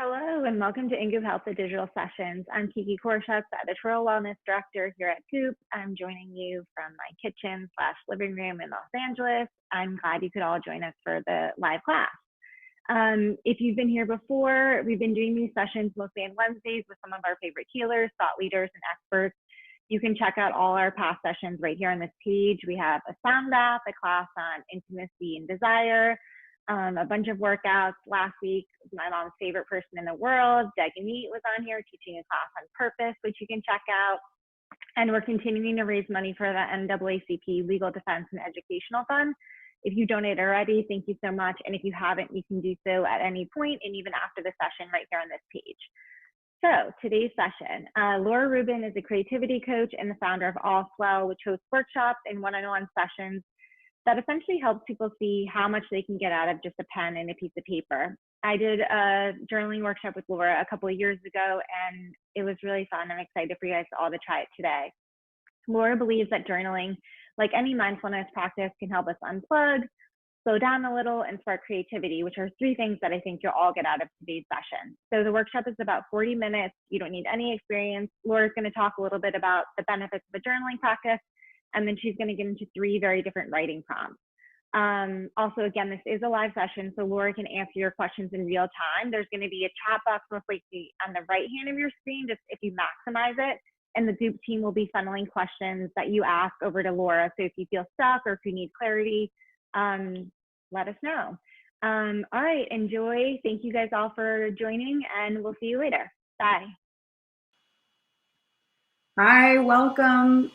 Hello and welcome to Ingoop Health, the digital sessions. I'm Kiki Korshuk, the editorial wellness director here at Goop. I'm joining you from my kitchen / living room in Los Angeles. I'm glad you could all join us for the live class. If you've been here before, we've been doing these sessions mostly on Wednesdays with some of our favorite healers, thought leaders, and experts. You can check out all our past sessions right here on this page. We have a sound bath, a class on intimacy and desire, a bunch of workouts. Last week, my mom's favorite person in the world, Meat, was on here teaching a class on purpose, which you can check out. And we're continuing to raise money for the NAACP Legal Defense and Educational Fund. If you donate already, thank you so much. And if you haven't, you can do so at any point and even after the session right here on this page. So today's session, Laura Rubin is a creativity coach and the founder of AllSwell, which hosts workshops and one-on-one sessions that essentially helps people see how much they can get out of just a pen and a piece of paper. I did a journaling workshop with Laura a couple of years ago, and it was really fun. I'm excited for you guys all to try it today. Laura believes that journaling, like any mindfulness practice, can help us unplug, slow down a little, and spark creativity, which are three things that I think you'll all get out of today's session. So the workshop is about 40 minutes. You don't need any experience. Laura's going to talk a little bit about the benefits of a journaling practice, and then she's going to get into three very different writing prompts. Also, again, this is a live session, so Laura can answer your questions in real time. There's going to be a chat box most likely on the right hand of your screen, just if you maximize it, and the Goop team will be funneling questions that you ask over to Laura. So if you feel stuck or if you need clarity, let us know. All right, enjoy. Thank you guys all for joining, and we'll see you later. Bye. Hi, welcome.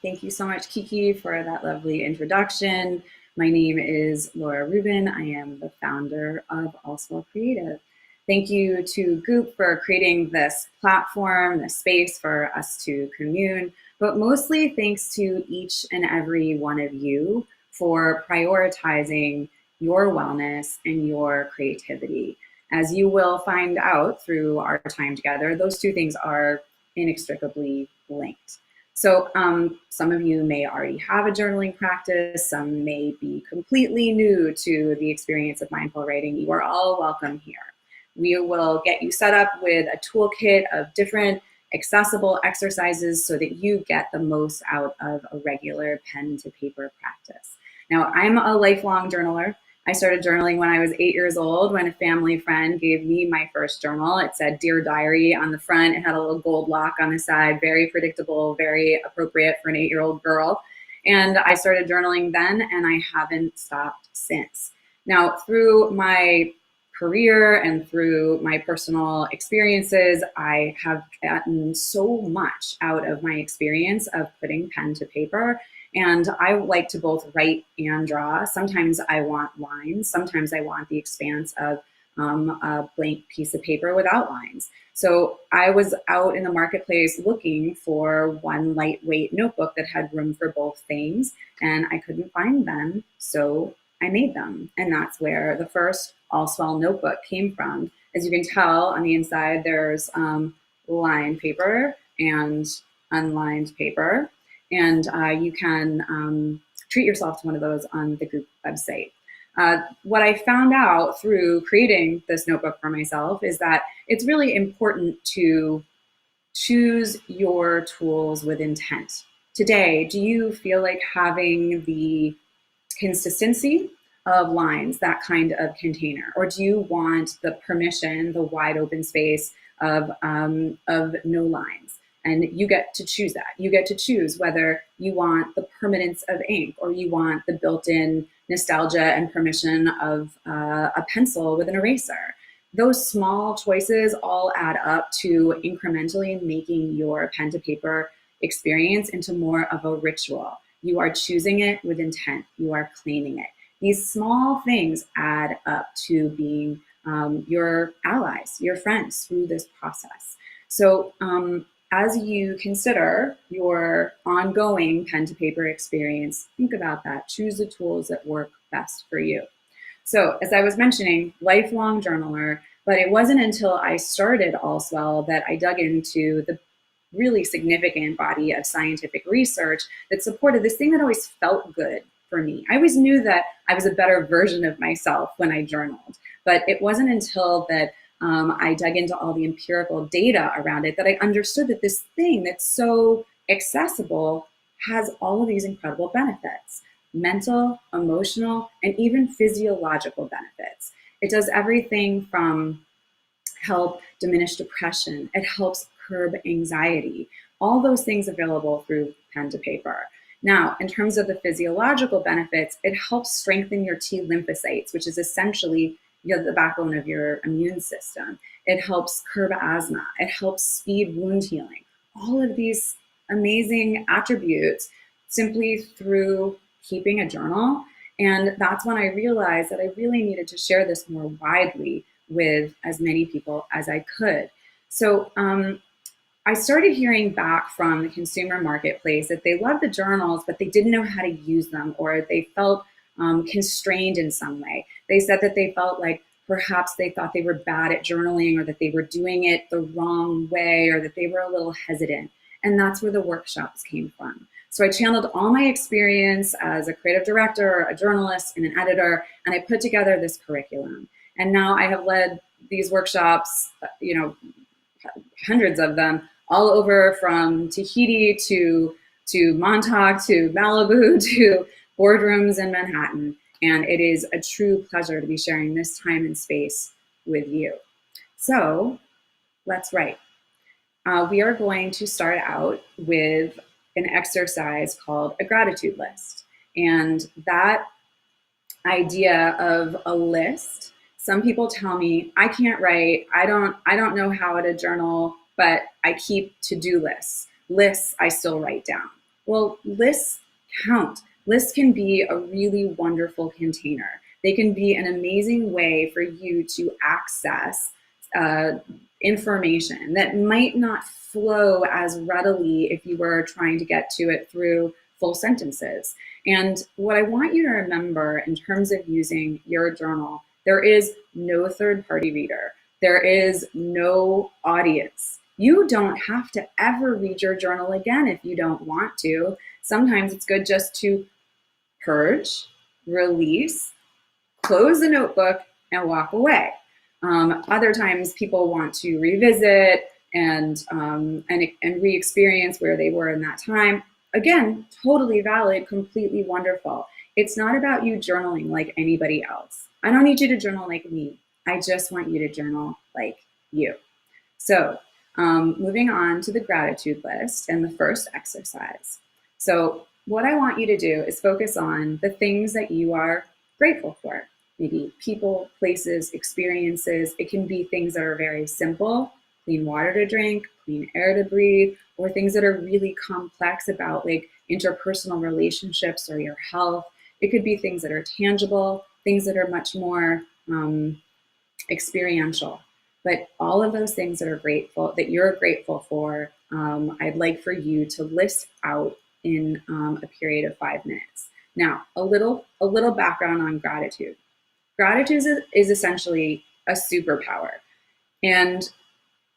Thank you so much, Kiki, for that lovely introduction. My name is Laura Rubin. I am the founder of AllSwell Creative. Thank you to Goop for creating this platform, this space for us to commune, but mostly thanks to each and every one of you for prioritizing your wellness and your creativity. As you will find out through our time together, those two things are inextricably linked. So some of you may already have a journaling practice, some may be completely new to the experience of mindful writing. You are all welcome here. We will get you set up with a toolkit of different accessible exercises so that you get the most out of a regular pen to paper practice. Now, I'm a lifelong journaler. I started journaling when I was 8 years old, when a family friend gave me my first journal. It said Dear Diary on the front. It had a little gold lock on the side, very predictable, very appropriate for an 8-year-old girl. And I started journaling then, and I haven't stopped since. Now, through my career and through my personal experiences, I have gotten so much out of my experience of putting pen to paper. And I like to both write and draw. Sometimes I want lines. Sometimes I want the expanse of a blank piece of paper without lines. So I was out in the marketplace looking for one lightweight notebook that had room for both things, and I couldn't find them, so I made them. And that's where the first AllSwell notebook came from. As you can tell on the inside, there's lined paper and unlined paper. And you can treat yourself to one of those on the Goop website. What I found out through creating this notebook for myself is that it's really important to choose your tools with intent. Today, do you feel like having the consistency of lines, that kind of container? Or do you want the permission, the wide open space of no lines? And you get to choose that. You get to choose whether you want the permanence of ink or you want the built-in nostalgia and permission of a pencil with an eraser. Those small choices all add up to incrementally making your pen to paper experience into more of a ritual. You are choosing it with intent. You are claiming it. These small things add up to being your allies, your friends through this process. So as you consider your ongoing pen to paper experience, think about that. Choose the tools that work best for you. So as I was mentioning, lifelong journaler, but it wasn't until I started AllSwell that I dug into the really significant body of scientific research that supported this thing that always felt good for me. I always knew that I was a better version of myself when I journaled, but it wasn't until that I dug into all the empirical data around it, that I understood that this thing that's so accessible has all of these incredible benefits: mental, emotional, and even physiological benefits. It does everything from help diminish depression, it helps curb anxiety, all those things available through pen to paper. Now, in terms of the physiological benefits, it helps strengthen your T lymphocytes, which is essentially the backbone of your immune system. It helps curb asthma. It helps speed wound healing. All of these amazing attributes simply through keeping a journal. And that's when I realized that I really needed to share this more widely with as many people as I could. So I started hearing back from the consumer marketplace that they loved the journals, but they didn't know how to use them, or they felt constrained in some way. They said that they felt like perhaps they thought they were bad at journaling, or that they were doing it the wrong way, or that they were a little hesitant. And that's where the workshops came from. So I channeled all my experience as a creative director, a journalist, and an editor, and I put together this curriculum. And now I have led these workshops, hundreds of them, all over from Tahiti to Montauk to Malibu to boardrooms in Manhattan. And it is a true pleasure to be sharing this time and space with you. So let's write. We are going to start out with an exercise called a gratitude list. And that idea of a list, some people tell me, I can't write, I don't know how to journal, but I keep to-do lists. Lists I still write down. Well, lists count. Lists can be a really wonderful container. They can be an amazing way for you to access information that might not flow as readily if you were trying to get to it through full sentences. And what I want you to remember in terms of using your journal, there is no third-party reader. There is no audience. You don't have to ever read your journal again if you don't want to. Sometimes it's good just to purge, release, close the notebook, and walk away. Other times people want to revisit and re-experience where they were in that time. Again, totally valid, completely wonderful. It's not about you journaling like anybody else. I don't need you to journal like me. I just want you to journal like you. So moving on to the gratitude list and the first exercise. So what I want you to do is focus on the things that you are grateful for. Maybe people, places, experiences. It can be things that are very simple: clean water to drink, clean air to breathe, or things that are really complex about like interpersonal relationships or your health. It could be things that are tangible, things that are much more experiential. But all of those things that you're grateful for, I'd like for you to list out in a period of 5 minutes. Now, a little background on gratitude. Gratitude is essentially a superpower. And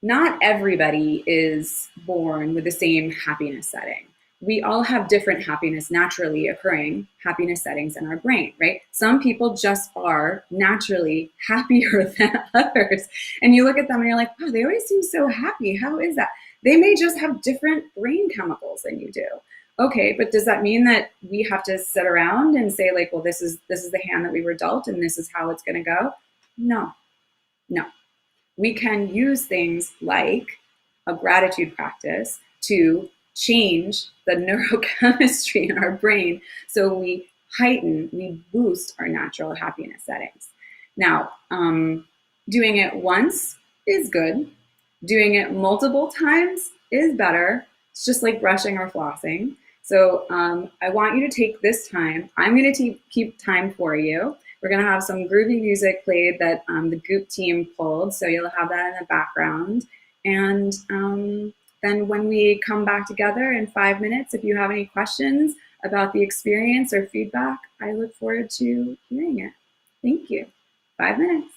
not everybody is born with the same happiness setting. We all have different happiness, naturally occurring happiness settings in our brain, right? Some people just are naturally happier than others. And you look at them and you're like, wow, they always seem so happy. How is that? They may just have different brain chemicals than you do. Okay, but does that mean that we have to sit around and say like, well, this is the hand that we were dealt and this is how it's going to go? No. We can use things like a gratitude practice to change the neurochemistry in our brain so we boost our natural happiness settings. Now, doing it once is good. Doing it multiple times is better. It's just like brushing or flossing. So I want you to take this time. I'm going to keep time for you. We're going to have some groovy music played that the Goop team pulled, so you'll have that in the background. And then when we come back together in 5 minutes, if you have any questions about the experience or feedback, I look forward to hearing it. Thank you. 5 minutes.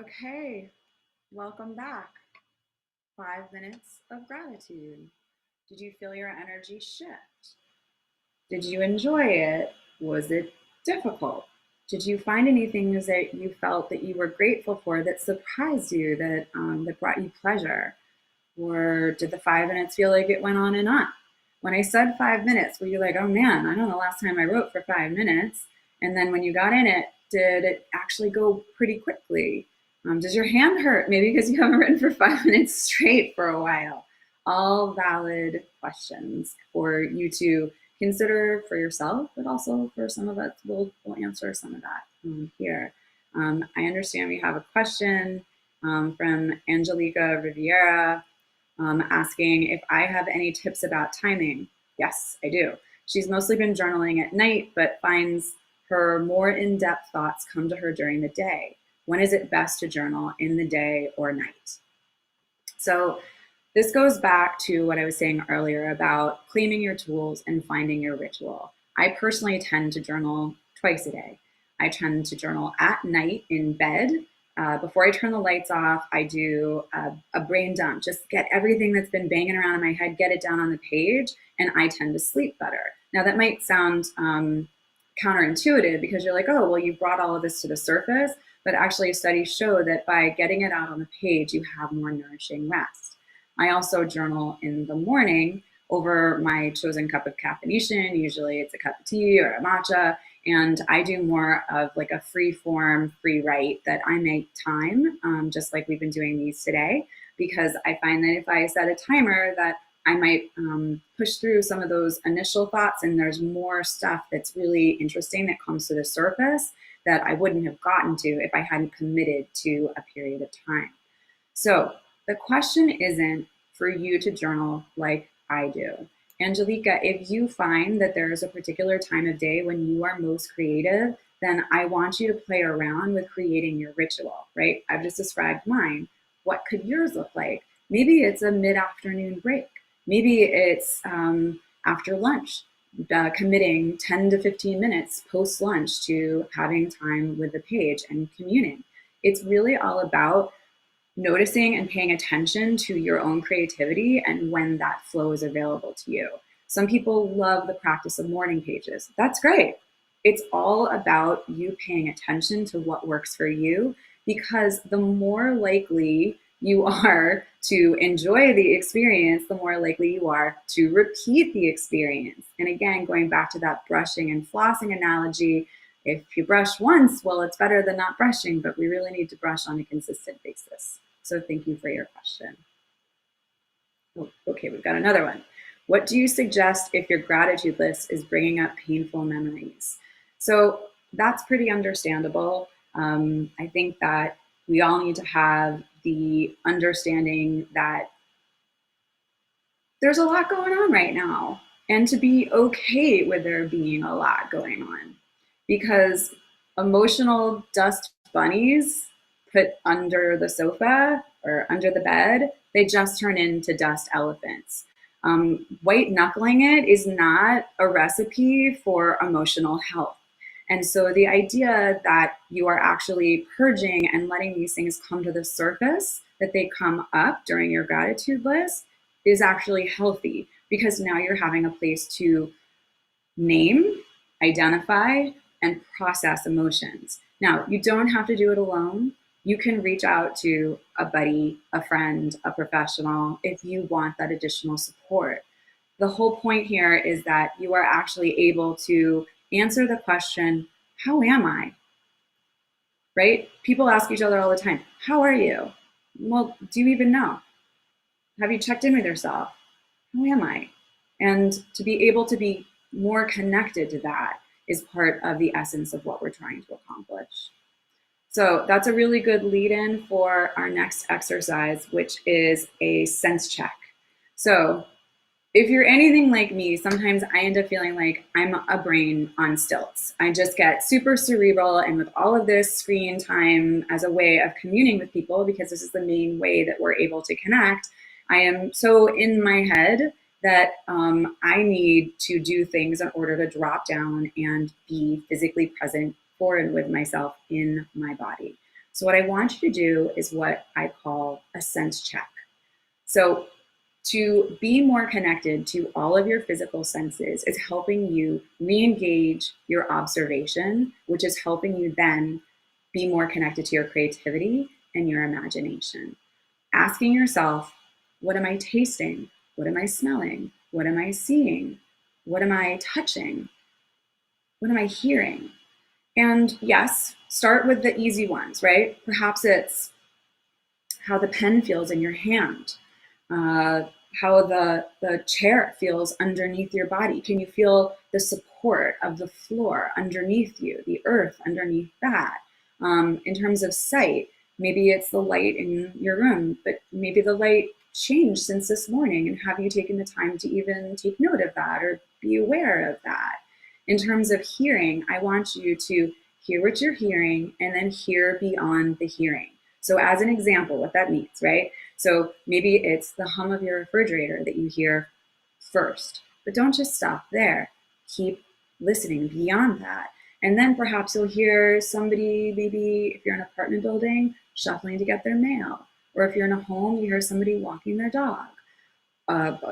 Okay, welcome back. 5 minutes of gratitude. Did you feel your energy shift? Did you enjoy it? Was it difficult? Did you find anything that you felt that you were grateful for that surprised you, that brought you pleasure? Or did the 5 minutes feel like it went on and on? When I said 5 minutes, were you like, oh man, I don't know the last time I wrote for 5 minutes? And then when you got in it, did it actually go pretty quickly? Does your hand hurt? Maybe because you haven't written for 5 minutes straight for a while. All valid questions for you to consider for yourself, but also for some of us, we'll answer some of that here. I understand we have a question from Angelica Riviera asking if I have any tips about timing. Yes, I do. She's mostly been journaling at night, but finds her more in-depth thoughts come to her during the day. When is it best to journal, in the day or night? So this goes back to what I was saying earlier about claiming your tools and finding your ritual. I personally tend to journal twice a day. I tend to journal at night in bed. Before I turn the lights off, I do a brain dump, just get everything that's been banging around in my head, get it down on the page, and I tend to sleep better. Now, that might sound counterintuitive because you're like, oh, well, you brought all of this to the surface, but actually studies show that by getting it out on the page, you have more nourishing rest. I also journal in the morning over my chosen cup of caffeination. Usually it's a cup of tea or a matcha. And I do more of like a free form, free write that I make time, just like we've been doing these today, because I find that if I set a timer that I might push through some of those initial thoughts and there's more stuff that's really interesting that comes to the surface that I wouldn't have gotten to if I hadn't committed to a period of time. So the question isn't for you to journal like I do. Angelica, if you find that there is a particular time of day when you are most creative, then I want you to play around with creating your ritual, right? I've just described mine. What could yours look like? Maybe it's a mid-afternoon break. Maybe it's after lunch, committing 10 to 15 minutes post-lunch to having time with the page and communing. It's really all about noticing and paying attention to your own creativity and when that flow is available to you. Some people love the practice of morning pages. That's great. It's all about you paying attention to what works for you, because the more likely you are to enjoy the experience, the more likely you are to repeat the experience. And again, going back to that brushing and flossing analogy, if you brush once, well, it's better than not brushing, but we really need to brush on a consistent basis. So thank you for your question. Oh, okay, we've got another one. What do you suggest if your gratitude list is bringing up painful memories? So that's pretty understandable. I think that we all need to have the understanding that there's a lot going on right now, and to be okay with there being a lot going on, because emotional dust bunnies put under the sofa or under the bed, they just turn into dust elephants. White knuckling it is not a recipe for emotional health. And so the idea that you are actually purging and letting these things come to the surface, that they come up during your gratitude list, is actually healthy, because now you're having a place to name, identify, and process emotions. Now, you don't have to do it alone. You can reach out to a buddy, a friend, a professional if you want that additional support. The whole point here is that you are actually able to answer the question, how am I? Right? People ask each other all the time, how are you? Well, do you even know? Have you checked in with yourself? How am I? And to be able to be more connected to that is part of the essence of what we're trying to accomplish. So that's a really good lead-in for our next exercise, which is a sense check. So if you're anything like me, sometimes I end up feeling like I'm a brain on stilts. I just get super cerebral, and with all of this screen time as a way of communing with people, because this is the main way that we're able to connect, I am so in my head that I need to do things in order to drop down and be physically present for and with myself in my body. So what I want you to do is what I call a sense check. So to be more connected to all of your physical senses is helping you re-engage your observation, which is helping you then be more connected to your creativity and your imagination. Asking yourself, what am I tasting? What am I smelling? What am I seeing? What am I touching? What am I hearing? And yes, start with the easy ones, right? Perhaps it's how the pen feels in your hand, uh, how the chair feels underneath your body. Can you feel the support of the floor underneath you, the earth underneath that? In terms of sight, maybe it's the light in your room, but maybe the light changed since this morning, and have you taken the time to even take note of that or be aware of that? In terms of hearing, I want you to hear what you're hearing and then hear beyond the hearing. So as an example, what that means, right? So maybe it's the hum of your refrigerator that you hear first, but don't just stop there. Keep listening beyond that. And then perhaps you'll hear somebody, maybe if you're in an apartment building, shuffling to get their mail. Or if you're in a home, you hear somebody walking their dog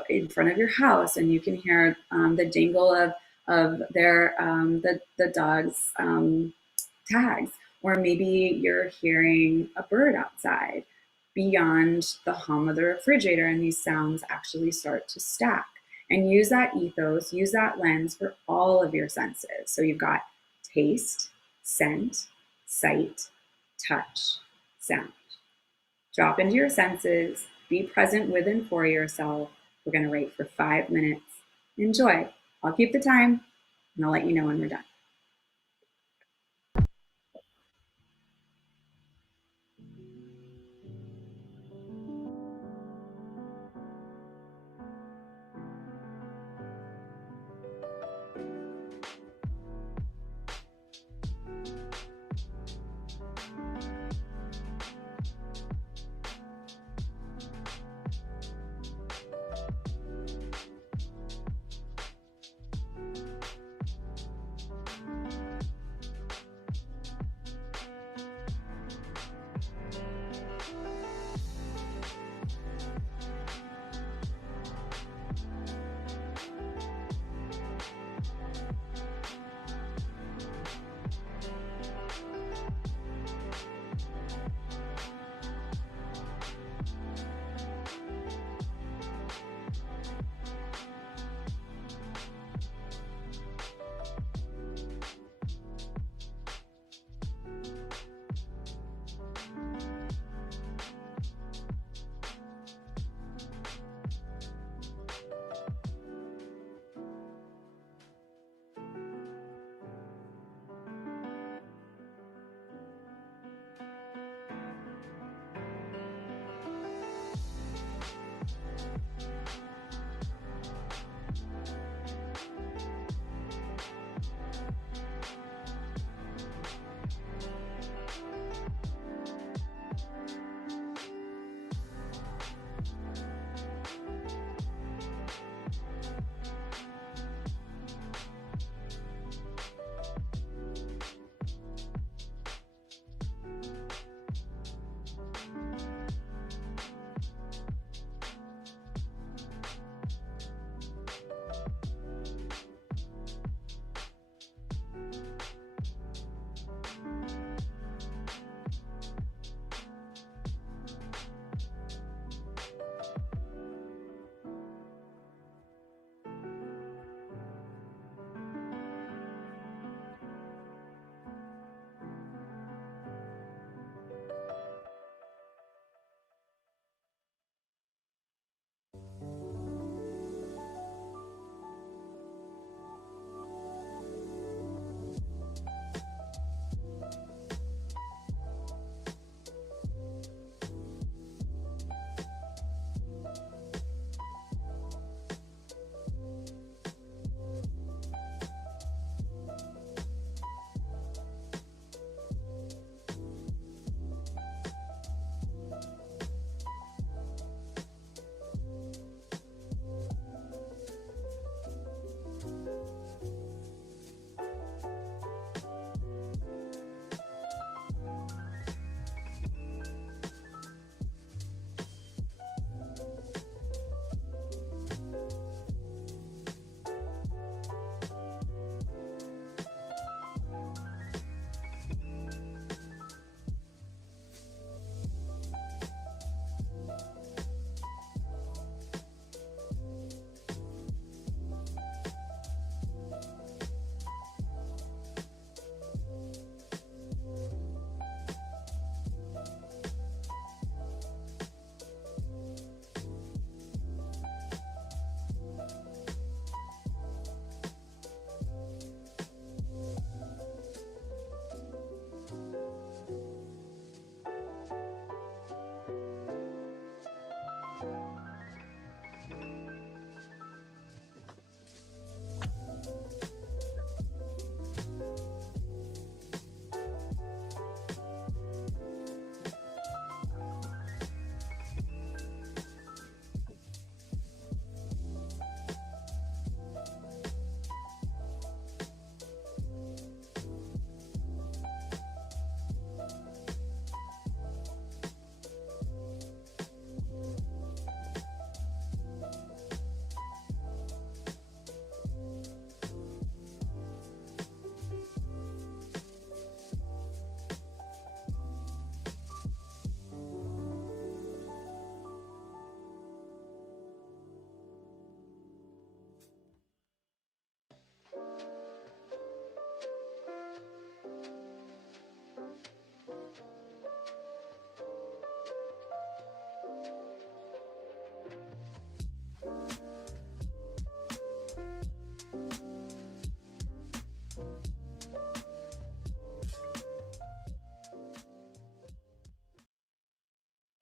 in front of your house, and you can hear the jingle of their the dog's tags. Or maybe you're hearing a bird outside beyond the hum of the refrigerator, and these sounds actually start to stack. And use that ethos, use that lens for all of your senses. So you've got taste, scent, sight, touch, sound. Drop into your senses, be present with and for yourself. We're going to write for 5 minutes. Enjoy. I'll keep the time, and I'll let you know when we're done.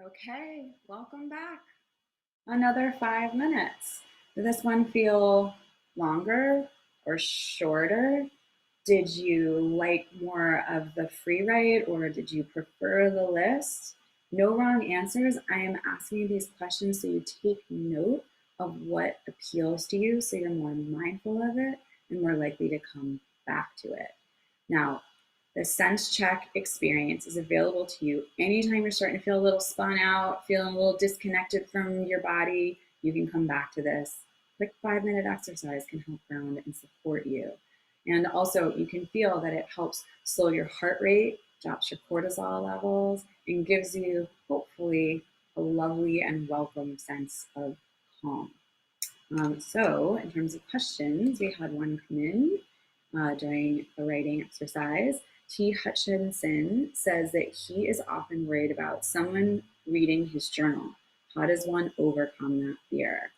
Okay, welcome back. Another 5 minutes. Did this one feel longer or shorter? Did you like more of the free write or did you prefer the list? No wrong answers. I am asking you these questions so you take note of what appeals to you so you're more mindful of it and more likely to come back to it. Now, the sense check experience is available to you anytime you're starting to feel a little spun out, feeling a little disconnected from your body. You can come back to this. Quick 5-minute exercise can help ground and support you. And also, you can feel that it helps slow your heart rate, drops your cortisol levels, and gives you, hopefully, a lovely and welcome sense of calm. So, in terms of questions, we had one come in during a writing exercise. T. Hutchinson says that he is often worried about someone reading his journal. How does one overcome that fear?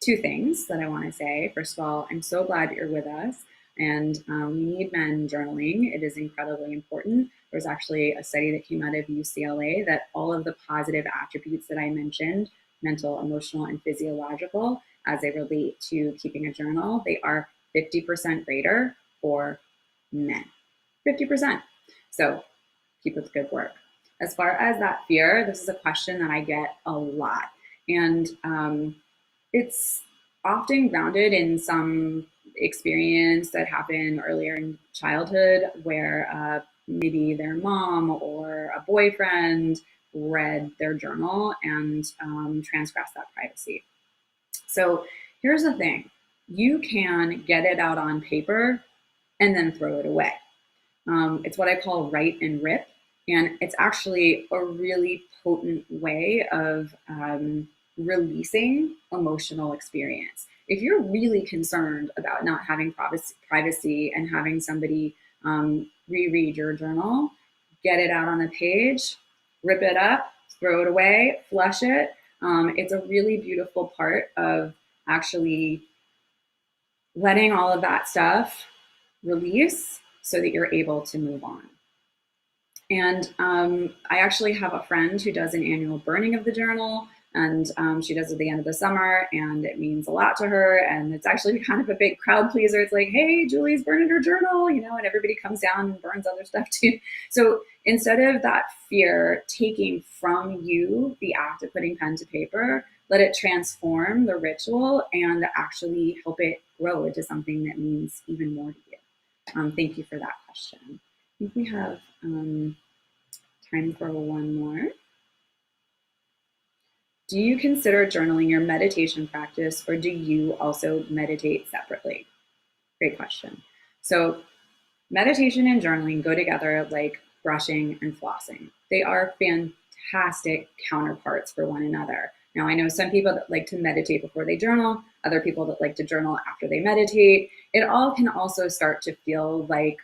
Two things that I want to say. First of all, I'm so glad you're with us. And we need men journaling. It is incredibly important. There's actually a study that came out of UCLA that all of the positive attributes that I mentioned, mental, emotional, and physiological, as they relate to keeping a journal, they are 50% greater for men. 50%. So keep up the good work. As far as that fear, this is a question that I get a lot. And it's often grounded in some experience that happened earlier in childhood where maybe their mom or a boyfriend read their journal and transgressed that privacy. So here's the thing. You can get it out on paper and then throw it away. It's what I call write and rip. And it's actually a really potent way of releasing emotional experience. If you're really concerned about not having privacy and having somebody reread your journal, get it out on the page, rip it up, throw it away, flush it. It's a really beautiful part of actually letting all of that stuff release so that you're able to move on. And I actually have a friend who does an annual burning of the journal, and she does it at the end of the summer, and it means a lot to her. And it's actually kind of a big crowd pleaser. It's like, hey, Julie's burning her journal, you know, and everybody comes down and burns other stuff too. So instead of that fear taking from you the act of putting pen to paper, let it transform the ritual and actually help it grow into something that means even more to you. Thank you for that question. I think we have time for one more. Do you consider journaling your meditation practice, or do you also meditate separately? Great question. So meditation and journaling go together like brushing and flossing. They are fantastic counterparts for one another. Now, I know some people that like to meditate before they journal, other people that like to journal after they meditate. It all can also start to feel like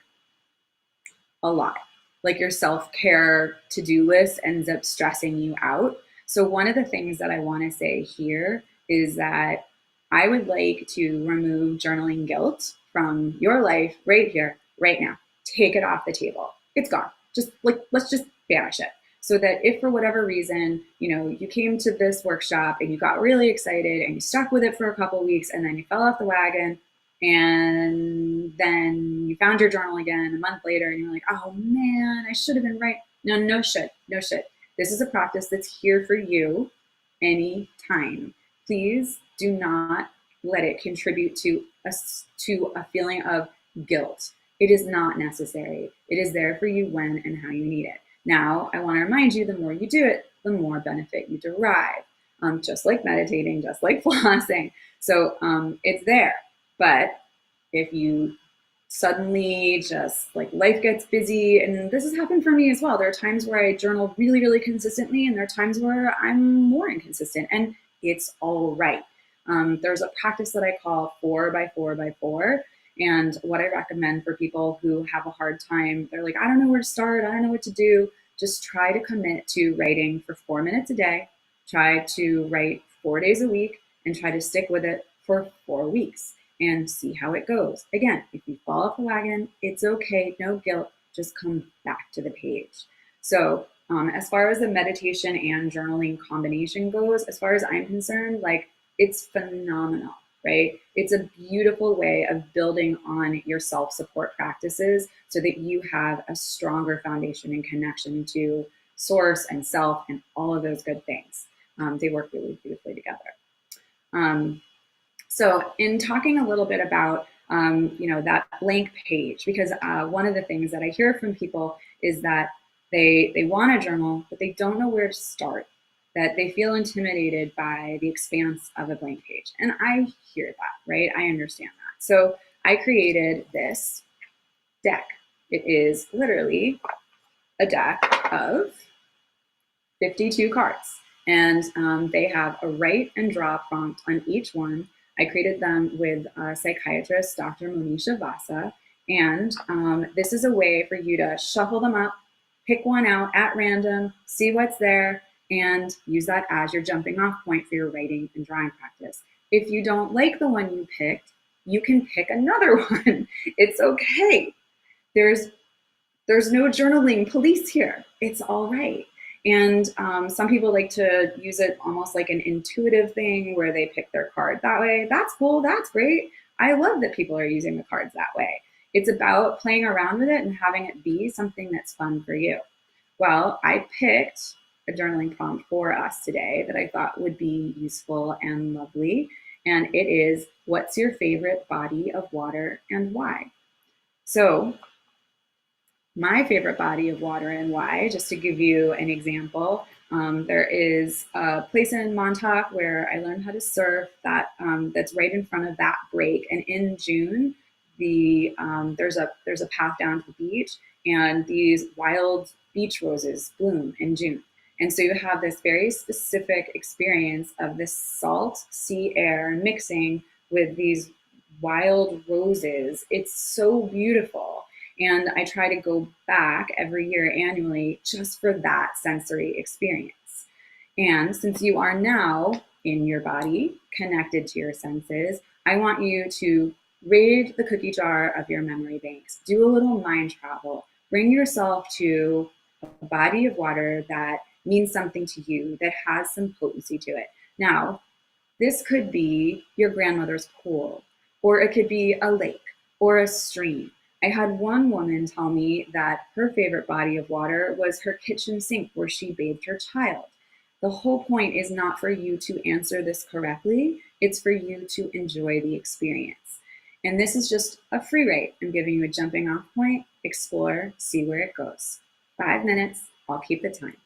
a lot, like your self-care to-do list ends up stressing you out. So one of the things that I want to say here is that I would like to remove journaling guilt from your life right here, right now. Take it off the table. It's gone. Just like, let's just banish it. So that if for whatever reason, you know, you came to this workshop and you got really excited and you stuck with it for a couple of weeks and then you fell off the wagon and then you found your journal again a month later and you're like, oh man, I should have been right. No shit. This is a practice that's here for you anytime. Please do not let it contribute to a feeling of guilt. It is not necessary. It is there for you when and how you need it. Now, I want to remind you, the more you do it, the more benefit you derive, just like meditating, just like flossing. So it's there. But if you suddenly just like life gets busy, and this has happened for me as well. There are times where I journal really, really consistently, and there are times where I'm more inconsistent, and it's all right. There's a practice that I call 4 by 4 by 4. And what I recommend for people who have a hard time, they're like, I don't know where to start, I don't know what to do. Just try to commit to writing for 4 minutes a day. Try to write 4 days a week and try to stick with it for 4 weeks and see how it goes. Again, if you fall off the wagon, it's okay, no guilt, just come back to the page. So As far as the meditation and journaling combination goes, as far as I'm concerned, like, it's phenomenal, right? It's a beautiful way of building on your self-support practices so that you have a stronger foundation and connection to source and self and all of those good things. They work really beautifully together. So in talking a little bit about that blank page, because one of the things that I hear from people is that they want to journal, but they don't know where to start, that they feel intimidated by the expanse of a blank page. And I hear that, right? I understand that. So I created this deck. It is literally a deck of 52 cards. And they have a write and draw prompt on each one. I created them with psychiatrist Dr. Monisha Vasa. And this is a way for you to shuffle them up, pick one out at random, see what's there, and use that as your jumping off point for your writing and drawing practice. If you don't like the one you picked, you can pick another one. It's okay. There's no journaling police here. It's all right. And some people like to use it almost like an intuitive thing where they pick their card that way. That's cool. That's great. I love that people are using the cards that way. It's about playing around with it and having it be something that's fun for you. Well, I picked a journaling prompt for us today that I thought would be useful and lovely. And it is, what's your favorite body of water and why? So my favorite body of water and why, just to give you an example, there is a place in Montauk where I learned how to surf that's right in front of that break. And in June, there's a path down to the beach, and these wild beach roses bloom in June. And so you have this very specific experience of this salt sea air mixing with these wild roses. It's so beautiful. And I try to go back every year annually just for that sensory experience. And since you are now in your body, connected to your senses, I want you to raid the cookie jar of your memory banks, do a little mind travel, bring yourself to a body of water that means something to you, that has some potency to it. Now, this could be your grandmother's pool, or it could be a lake or a stream. I had one woman tell me that her favorite body of water was her kitchen sink where she bathed her child. The whole point is not for you to answer this correctly. It's for you to enjoy the experience. And this is just a free write. I'm giving you a jumping off point, explore, see where it goes. 5 minutes, I'll keep the time.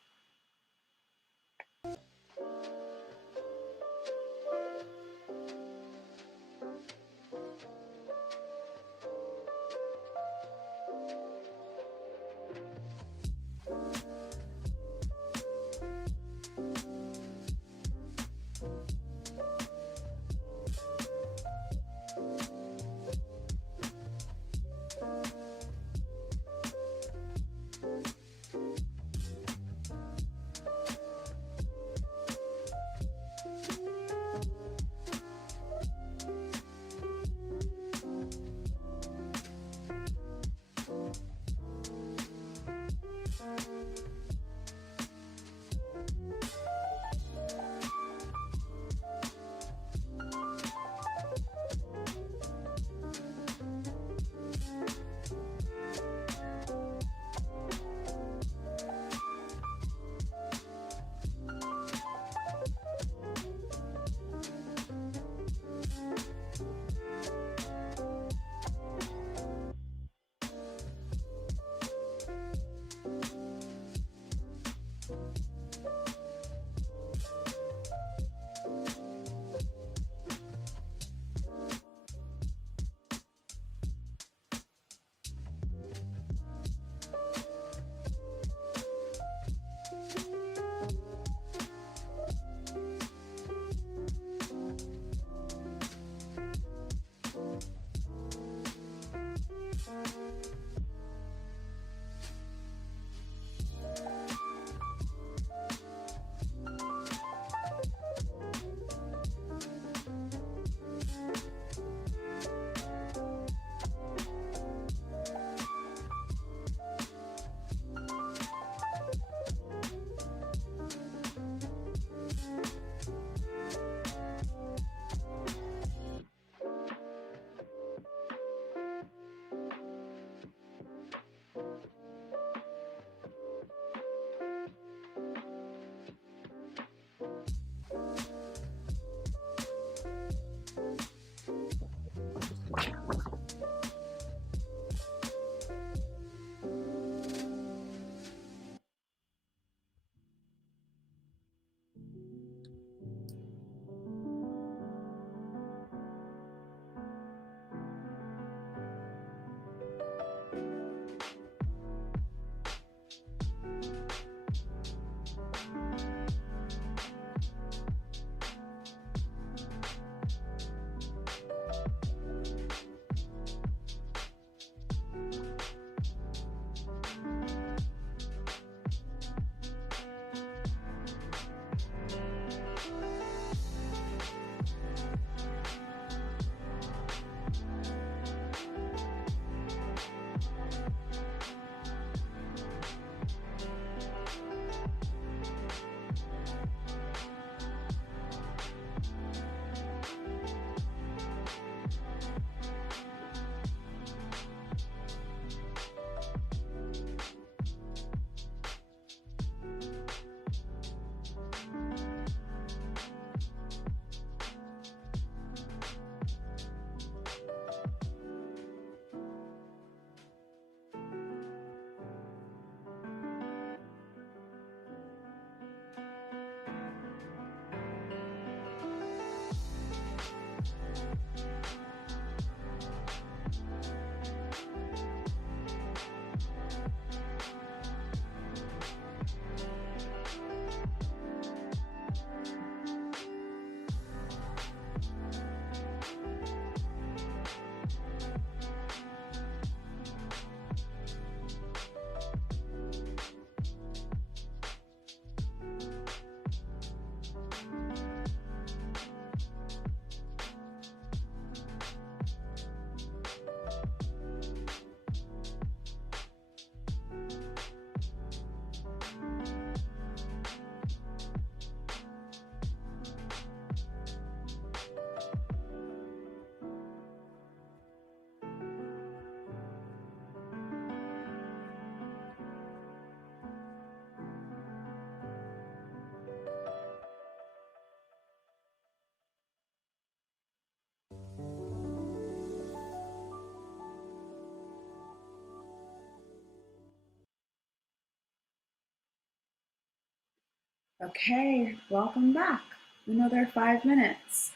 Okay, welcome back. Another 5 minutes.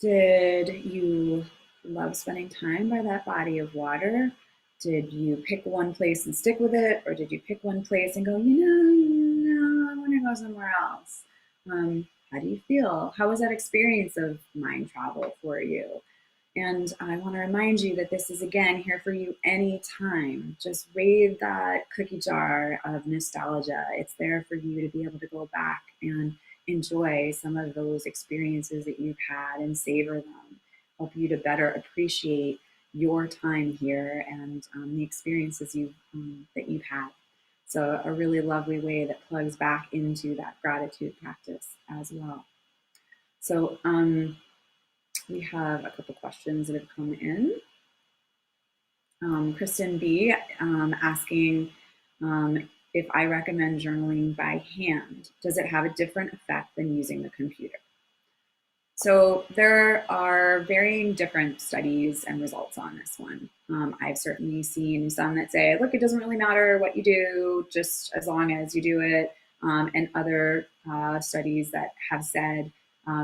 Did you love spending time by that body of water? Did you pick one place and stick with it? Or did you pick one place and go, no, I want to go somewhere else? How do you feel? How was that experience of mind travel for you? And I want to remind you that this is again here for you anytime. Just raid that cookie jar of nostalgia. It's there for you to be able to go back and enjoy some of those experiences that you've had and savor them, help you to better appreciate your time here and the experiences that you've had. So a really lovely way that plugs back into that gratitude practice as well. So we have a couple questions that have come in. Kristen B asking if I recommend journaling by hand. Does it have a different effect than using the computer? So there are varying different studies and results on this one. I've certainly seen some that say, look, it doesn't really matter what you do, just as long as you do it. And other studies that have said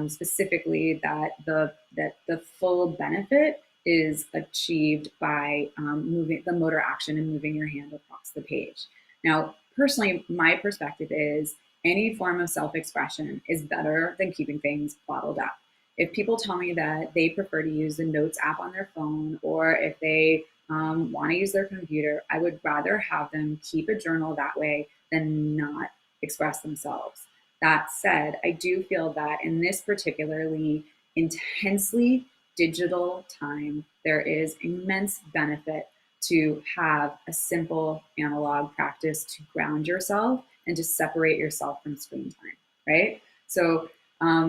specifically that the full benefit is achieved by moving the motor action and moving your hand across the page. Now, personally, my perspective is any form of self-expression is better than keeping things bottled up. If people tell me that they prefer to use the Notes app on their phone, or if they want to use their computer, I would rather have them keep a journal that way than not express themselves. That said, I do feel that in this particularly intensely digital time, there is immense benefit to have a simple analog practice to ground yourself and to separate yourself from screen time, right? So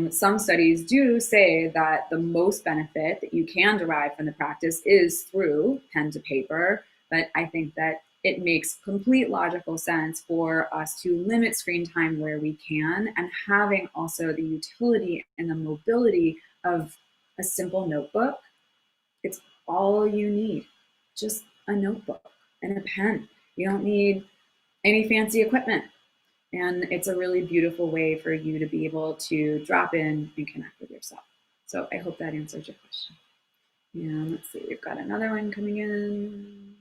some studies do say that the most benefit that you can derive from the practice is through pen to paper, but I think that it makes complete logical sense for us to limit screen time where we can, and having also the utility and the mobility of a simple notebook. It's all you need, just a notebook and a pen. You don't need any fancy equipment. And it's a really beautiful way for you to be able to drop in and connect with yourself. So I hope that answers your question. And let's see, we've got another one coming in.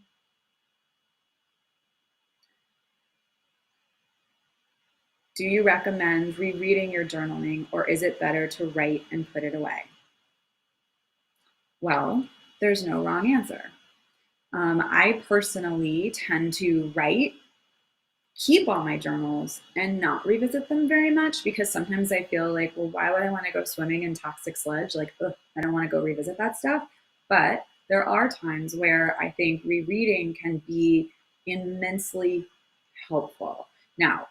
Do you recommend rereading your journaling, or is it better to write and put it away? Well, there's no wrong answer. I personally tend to write, keep all my journals, and not revisit them very much, because sometimes I feel like, well, why would I want to go swimming in toxic sludge? Like, ugh, I don't want to go revisit that stuff. But there are times where I think rereading can be immensely helpful. Now,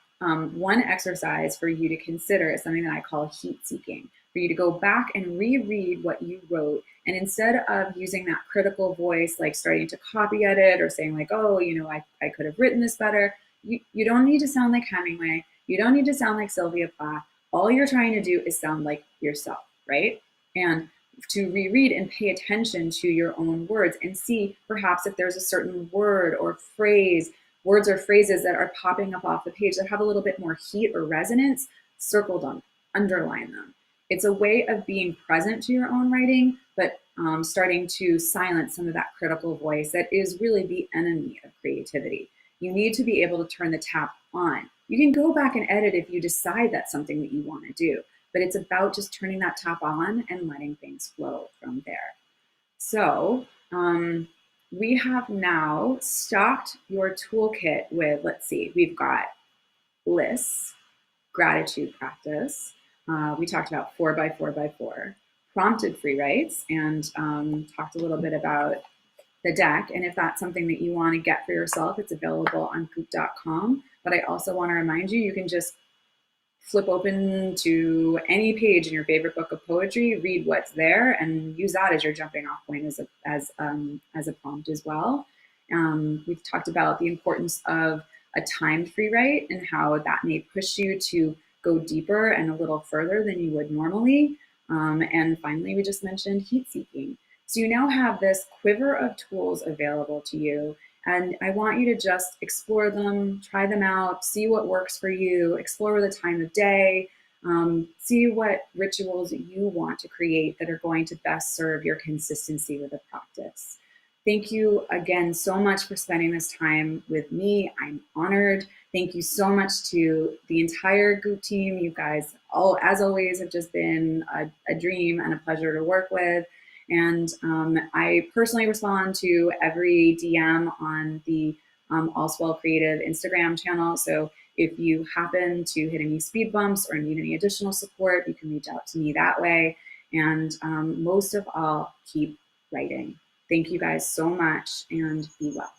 one exercise for you to consider is something that I call heat seeking, for you to go back and reread what you wrote. And instead of using that critical voice, like starting to copy edit or saying like, oh, I could have written this better. You don't need to sound like Hemingway. You don't need to sound like Sylvia Plath. All you're trying to do is sound like yourself, right? And to reread and pay attention to your own words and see perhaps if there's a certain word or phrase, words or phrases that are popping up off the page that have a little bit more heat or resonance, circle them, underline them. It's a way of being present to your own writing, but starting to silence some of that critical voice that is really the enemy of creativity. You need to be able to turn the tap on. You can go back and edit if you decide that's something that you want to do, but it's about just turning that tap on and letting things flow from there. So we have now stocked your toolkit with, let's see, we've got lists, gratitude practice. We talked about 4x4x4, prompted free writes, and talked a little bit about the deck. And if that's something that you want to get for yourself, it's available on goop.com. But I also want to remind you, you can just flip open to any page in your favorite book of poetry, read what's there, and use that as your jumping off point as a prompt as well. We've talked about the importance of a timed free write and how that may push you to go deeper and a little further than you would normally. And finally, we just mentioned heat seeking. So you now have this quiver of tools available to you. And I want you to just explore them, try them out, see what works for you, explore the time of day, see what rituals you want to create that are going to best serve your consistency with the practice. Thank you again so much for spending this time with me. I'm honored. Thank you so much to the entire Goop team. You guys, all as always, have just been a dream and a pleasure to work with. And I personally respond to every DM on the AllSwell Creative Instagram channel. So if you happen to hit any speed bumps or need any additional support, you can reach out to me that way. And most of all, keep writing. Thank you guys so much, and be well.